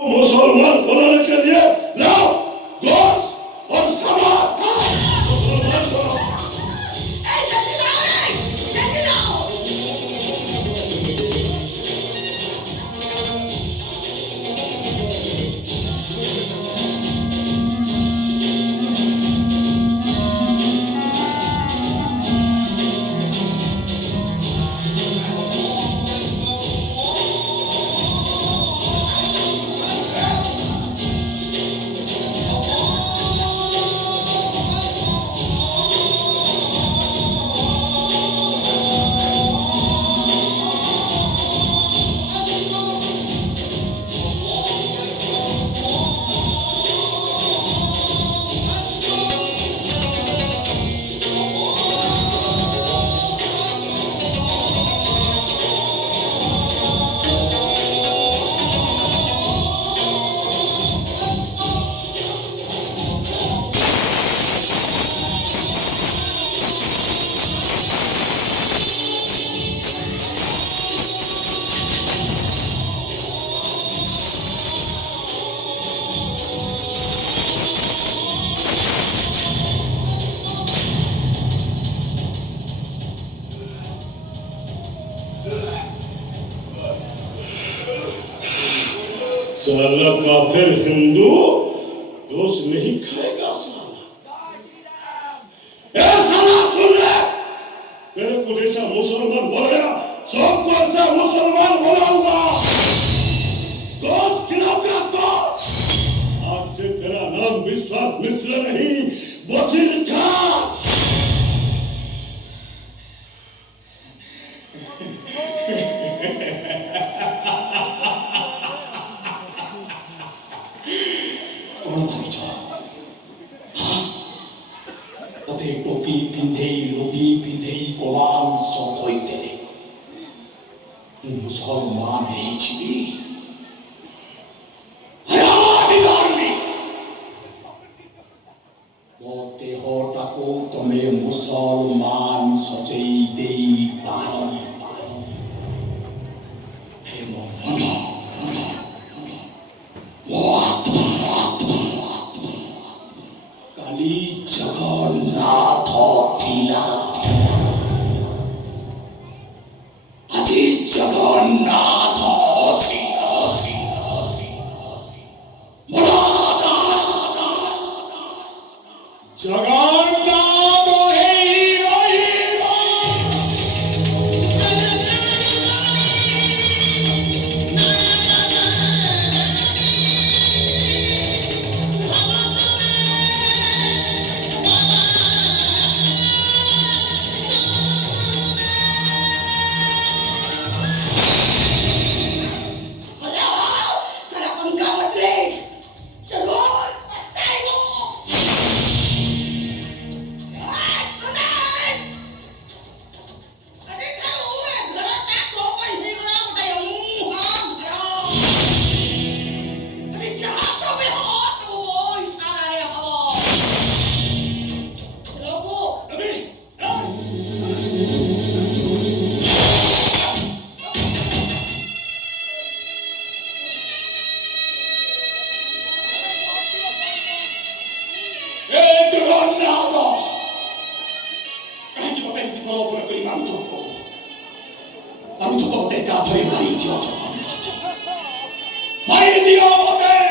मुसलमान बनाने के लिए लाओ गोश्त और सामान मुसलमान करो। जल्दी लाओ रे, जल्दी लाओ। साला काफिर हिंदू गोश्त नहीं खाएगा साला। ए साला सुन ले, तेरे को जैसा मुसलमान बोलेगा सबको ऐसा मुसलमान बोलाऊंगा। गोश्त खिलाऊंगा गोश्त। आज से तेरा नाम विश्वास मिश्र नहीं वसील खान। कौन भागी छोड़ा?